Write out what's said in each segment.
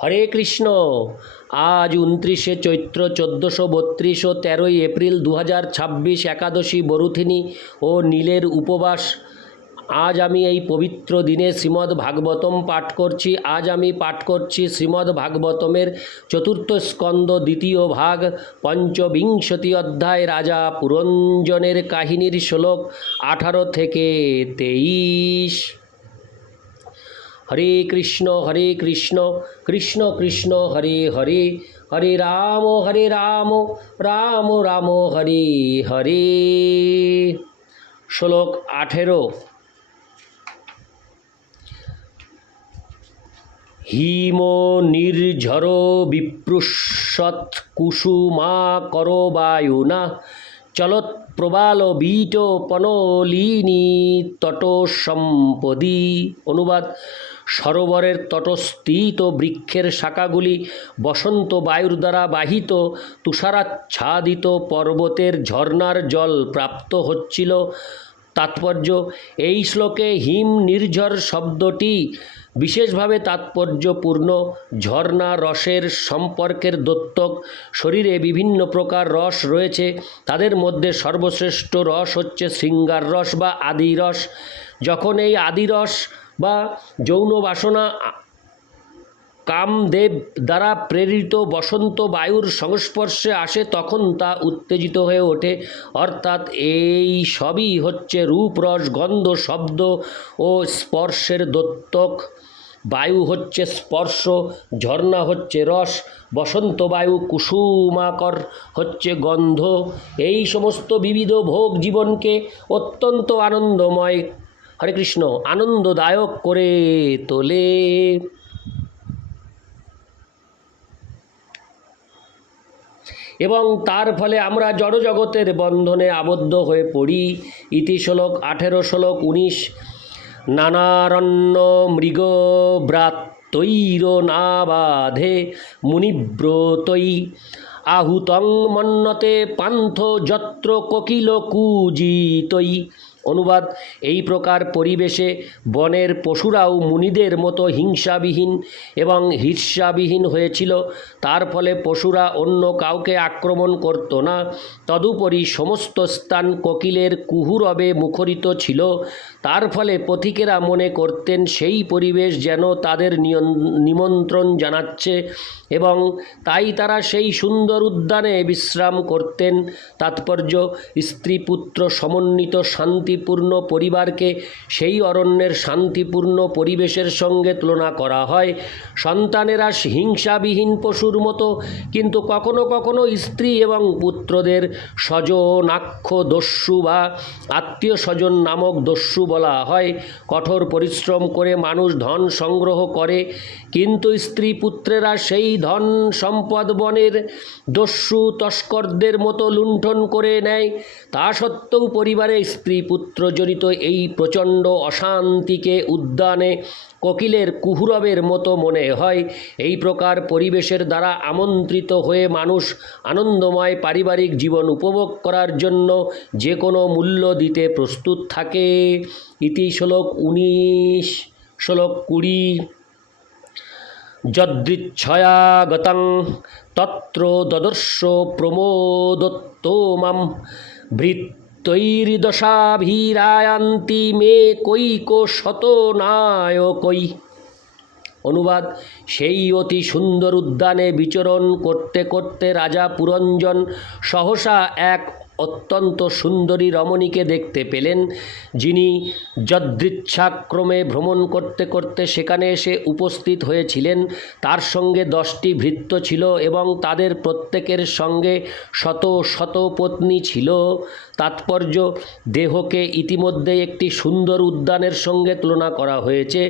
হরে কৃষ্ণ। আজ 29শে চৈত্র 1432 ও 13ই এপ্রিল 2026 একাদশী বরুথিনী ও নীলের উপবাস। আজ আমি এই পবিত্র দিনে শ্রীমদ্ ভাগবতম পাঠ করছি। আজ আমি পাঠ করছি শ্রীমদ্ ভাগবতমের চতুর্থ স্কন্দ দ্বিতীয় ভাগ পঞ্চবিংশতি অধ্যায় রাজা পুরঞ্জনের কাহিনীর শ্লোক 18 থেকে 23। হরে কৃষ্ণ কৃষ্ণ কৃষ্ণ হরে হরে, হরে রাম রাম রাম হরে হরে। শ্লোক 18। হিম নির্ঝর বিপ্রুষৎ কুসুমাকর বায়ুনা চলত প্রবাল বীট পনলিনী তট সম্পদি। অনুবাদ: সরোবরের তটস্থিত বৃক্ষের শাখাগুলি বসন্ত বায়ুর দ্বারা বাহিত তুষারাচ্ছাদিত পর্বতের ঝর্ণার জল প্রাপ্ত হচ্ছিল। তাৎপর্য: এই শ্লোকে হিম নির্ঝর শব্দটি বিশেষভাবে তাৎপর্যপূর্ণ। ঝর্ণা রসের সম্পর্কের দ্যোতক। শরীরে বিভিন্ন প্রকার রস রয়েছে, তাদের মধ্যে সর্বশ্রেষ্ঠ রস হচ্ছে শৃঙ্গার রস বা আদি রস। যখন এই আদি রস বা যৌন বাসনা কামদেব দ্বারা প্রেরিত বসন্ত বায়ুর সংস্পর্শে আসে, তখন তা উত্তেজিত হয়ে ওঠে। অর্থাৎ এই সবই হচ্ছে রূপ, রস, গন্ধ, শব্দ ও স্পর্শের দ্যোতক। বায়ু হচ্ছে স্পর্শ, ঝর্ণা হচ্ছে রস, বসন্ত বায়ু কুসুমাকর হচ্ছে গন্ধ। এই সমস্ত বিবিধ ভোগ জীবনকে অত্যন্ত আনন্দময়, হরে কৃষ্ণ, আনন্দদায়ক করে তোলে। এবং তার ফলে আমরা জড়জগতের বন্ধনে আবদ্ধ হয়ে পড়ি। ইতি শ্লোক 18। শ্লোক 19। নানারণ্য মৃগব্রাতৈর নাবাধে মুনিব্রতৈ আহুতং মন্যতে পান্থ যত্র কোকিল কূজিতৈ। অনুবাদ: এই প্রকার পরিবেশে বনের পশুরাও মুনিদের মতো হিংসাবিহীন এবং ঈর্ষাবিহীন হয়েছিল। তার ফলে পশুরা অন্য কাউকে আক্রমণ করত না। তদুপরি সমস্ত স্থান কোকিলের কুহুরবে মুখরিত ছিল। তার ফলে পথিকেরা মনে করতেন সেই পরিবেশ যেন তাদের নিমন্ত্রণ জানাচ্ছে, এবং তাই তারা সেই সুন্দর উদ্যানে বিশ্রাম করতেন। তাৎপর্য: স্ত্রী পুত্র সমন্বিত শান্তিপূর্ণ পরিবারকে সেই অরণ্যের শান্তিপূর্ণ পরিবেশের সঙ্গে তুলনা করা হয়। সন্তানেরা হিংসাবিহীন পশুর মতো, কিন্তু কখনো কখনো স্ত্রী এবং পুত্রদের স্বজনাক্ষ দস্যু বা আত্মীয় স্বজন নামক দস্যু বলা হয়। কঠোর পরিশ্রম করে মানুষ ধন সংগ্রহ করে, কিন্তু স্ত্রী পুত্রেরা সেই ধন সম্পদ বনের দস্যু তস্করদের মতো লুণ্ঠন করে নেয়। তা সত্ত্বেও পরিবারে স্ত্রী পুত্র জড়িত এই প্রচণ্ড অশান্তিকে উদ্যানে কোকিলের কুহুরবের মতো মনে হয়। এই প্রকার পরিবেশের দ্বারা আমন্ত্রিত হয়ে মানুষ আনন্দময় পারিবারিক জীবন উপভোগ করার জন্য যে কোনো মূল্য দিতে প্রস্তুত থাকে। ইতি শ্লোক 19। শ্লোক 20। যদৃচ্ছয়া গতং তত্র দদর্শ প্রমোদোত্তমম ভৃত্যৈর্দশাভিরায়ান্তি মে কৈকো শতনায়কৈ। অনুবাদ: সেই অতি সুন্দর উদ্যানে বিচরণ করতে করতে রাজা পুরঞ্জন সহসা এক অত্যন্ত সুন্দরী রমণীকে দেখতে পেলেন, যিনি যদৃচ্ছাক্রমে ভ্রমণ করতে করতে সেখানে এসে উপস্থিত হয়েছিলেন। তার সঙ্গে 10টি ভৃত্য ছিল এবং তাদের প্রত্যেকের সঙ্গে শত শত পত্নী ছিল। তাৎপর্য: দেহকে ইতিমধ্যে একটি সুন্দর উদ্যানের সঙ্গে তুলনা করা হয়েছে।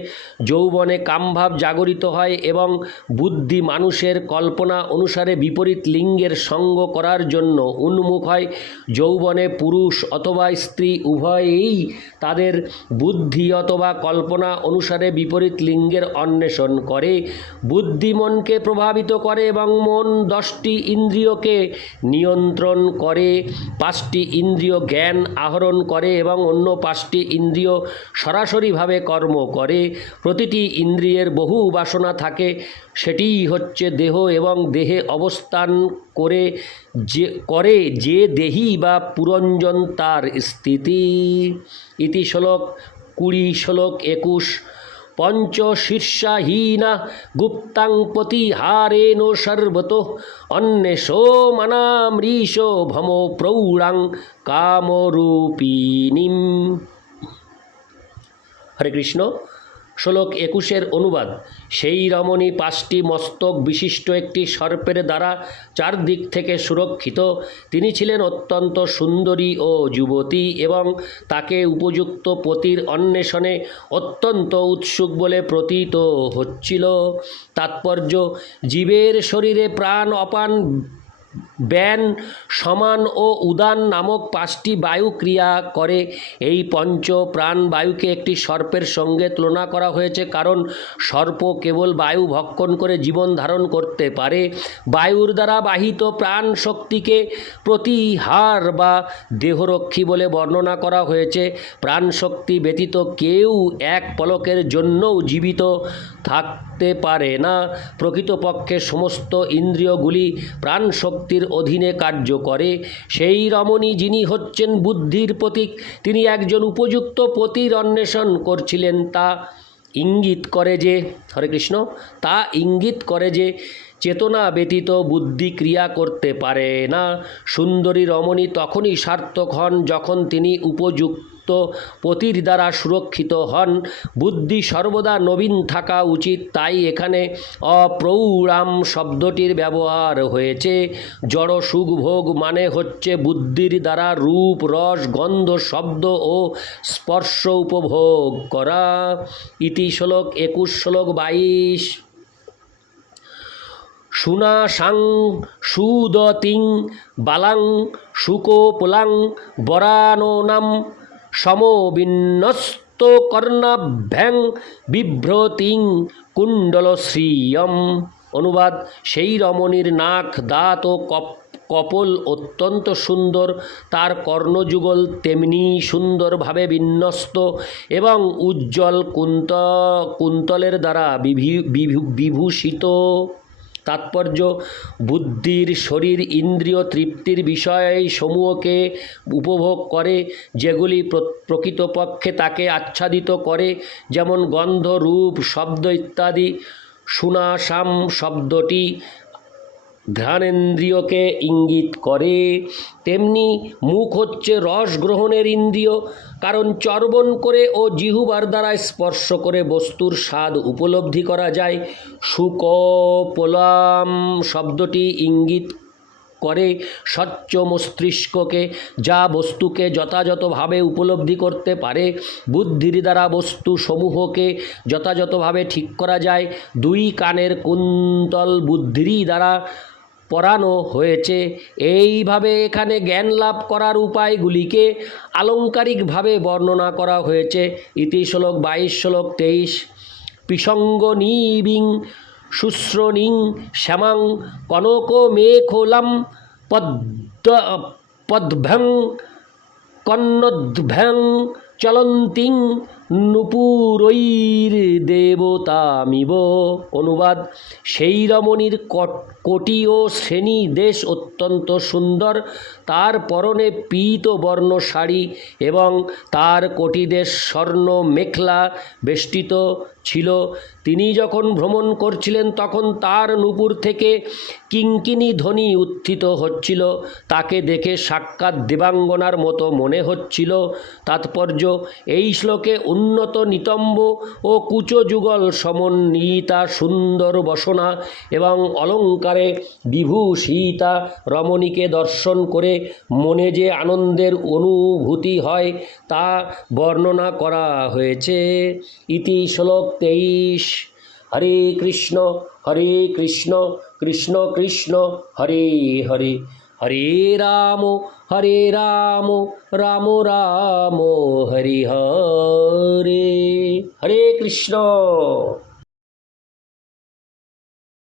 যৌবনে কামভাব জাগরিত হয় এবং বুদ্ধি মানুষের কল্পনা অনুসারে বিপরীত লিঙ্গের সঙ্গ করার জন্য উন্মুখ হয়। যৌবনে পুরুষ অথবা স্ত্রী উভয়েই তাদের বুদ্ধি অথবা কল্পনা অনুসারে বিপরীত লিঙ্গের অন্বেষণ করে। বুদ্ধি মনকে প্রভাবিত করে এবং মন 10টি ইন্দ্রিয়কে নিয়ন্ত্রণ করে। 5টি ইন্দ্রিয় জ্ঞান আহরণ করে এবং অন্য 5টি ইন্দ্রিয় সরাসরিভাবে কর্ম করে। প্রতিটি ইন্দ্রিয়ের বহু বাসনা থাকে, সেটিই হচ্ছে দেহ, এবং দেহে অবস্থান করে যে দেহী বা পুরঞ্জন তার স্থিতি। ইতি শ্লোক 20, শ্লোক 21। পঞ্চ শীর্ষাহীনা গুপ্তাং প্রতিহারেণ সর্বতো অন্বেষো মনামৃষো ভমো প্রৌঢ়াং কামরূপিণীম। হরে কৃষ্ণ। শ্লোক 21-এর অনুবাদ। সেই রমণী 5টি মস্তক বিশিষ্ট একটি সর্পের দ্বারা চারদিক থেকে সুরক্ষিত। তিনি ছিলেন অত্যন্ত সুন্দরী ও যুবতী এবং তাকে উপযুক্ত পতির অন্বেষণে অত্যন্ত উৎসুক বলে প্রতীত হচ্ছিল। তাৎপর্য: জীবের শরীরে প্রাণ, অপান, ব্যান, সমান ও উদান নামক 5টি বায়ু ক্রিয়া করে। এই পঞ্চ প্রাণ বায়ুকে একটি সর্পের সঙ্গে তুলনা করা হয়েছে, কারণ সর্প কেবল বায়ু ভক্ষণ করে জীবন ধারণ করতে পারে। বায়ুর দ্বারা বাহিত প্রাণ শক্তিকে প্রতিহার বা দেহরক্ষী বলে বর্ণনা করা হয়েছে। প্রাণ শক্তি ব্যতীত কেউ এক পলকের জন্যও জীবিত থাকতে পারে না। প্রকৃতপক্ষে সমস্ত ইন্দ্রিয়গুলি প্রাণ শক্তির অধীনে কার্য করে। সেই রমণী, যিনি হচ্ছেন বুদ্ধির প্রতীক, তিনি একজন উপযুক্ত পতির অন্বেষণ করছিলেন। তা ইঙ্গিত করে যে, হরে কৃষ্ণ, তা ইঙ্গিত করে যে চেতনা ব্যতীত বুদ্ধি ক্রিয়া করতে পারে না। সুন্দরী রমণী তখনই সার্থক হন যখন তিনি উপযুক্ত পতির দ্বারা সুরক্ষিত হন। বুদ্ধি সর্বদা নবীন থাকা উচিত, তাই এখানে অপ্রৌঢ়াম শব্দটির ব্যবহার হয়েছে। জড় সুখভোগ মানে হচ্ছে বুদ্ধির দ্বারা রূপ, রস, গন্ধ, শব্দ ও স্পর্শ উপভোগ করা। ইতি শ্লোক 21, শ্লোক 22। সুনাসাং সুদতিং বালাং সুকোপলাং বরাননাম সমবিন্যস্ত কর্ণাভ্যাং বিভ্রতিং কুণ্ডলশ্রিয়ম। অনুবাদ: সেই রমণীর নাক, দাঁত ও কপোল অত্যন্ত সুন্দর, তার কর্ণযুগল তেমনি সুন্দরভাবে বিন্যস্ত এবং উজ্জ্বল কুন্তলের দ্বারা বিভূষিত। তাৎপর্য: বুদ্ধির শরীর ইন্দ্রিয় তৃপ্তির বিষয় সমূহকে উপভোগ করে, যেগুলি প্রকৃতপক্ষে তাকে আচ্ছাদিত করে, যেমন গন্ধ, রূপ, শব্দ ইত্যাদি। সুনাসাম শব্দটি ঘ্রাণেন্দ্রিয়কে ইঙ্গিত করে। তেমনি মুখ হচ্ছে রস গ্রহণের ইন্দ্রিয়, কারণ চর্বণ করে ও জিহ্বার দ্বারা স্পর্শ করে বস্তুর স্বাদ উপলব্ধি করা যায়। সুকোপলাম শব্দটি ইঙ্গিত করে স্বচ্ছ মস্তিষ্ককে, যা বস্তুকে যথাযথভাবে উপলব্ধি করতে পারে। বুদ্ধির দ্বারা বস্তু সমূহকে যথাযথভাবে ঠিক করা যায়। 2 কানের কুন্তল বুদ্ধির দ্বারা পরানো হয়েছে। এইভাবে এখানে জ্ঞান লাভ করার উপায়গুলিকে আলংকারিকভাবে বর্ণনা করা হয়েছে। ইতি শ্লোক 22, শ্লোক 23। পিসঙ্গ নিবিং শুশ্রণিং শ্যামাং কনকমেখলাম পদ্ভ্যাং কন্নদ্ভ্যাং চলন্তিং নূপুরৈর্দেবতামিব। অনুবাদ: সেই রমণীর কোটি ও শ্রেণী দেশ অত্যন্ত সুন্দর। তার পরনে পীত বর্ণ শাড়ি এবং তার কোটিদেশ স্বর্ণ মেখলা বেষ্টিত ছিল। তিনি যখন ভ্রমণ করছিলেন তখন তার নূপুর থেকে কিঙ্কিণী ধ্বনি উত্থিত হচ্ছিল। তাকে দেখে সাক্ষাৎ দেবাঙ্গনার মতো মনে হচ্ছিল। তাৎপর্য: এই শ্লোকে উন্নত নিতম্ব ও কুচযুগল সমন্বিতা সুন্দর বসনা এবং অলঙ্কারে বিভূষিতা রমণীকে দর্শন করে মনে যে আনন্দের অনুভূতি হয় তা বর্ণনা করা হয়েছে। ইতি শ্লোক 23। হরে কৃষ্ণ কৃষ্ণ কৃষ্ণ হরে হরে, হরে রাম রাম রাম হরি হরে। হরে কৃষ্ণ।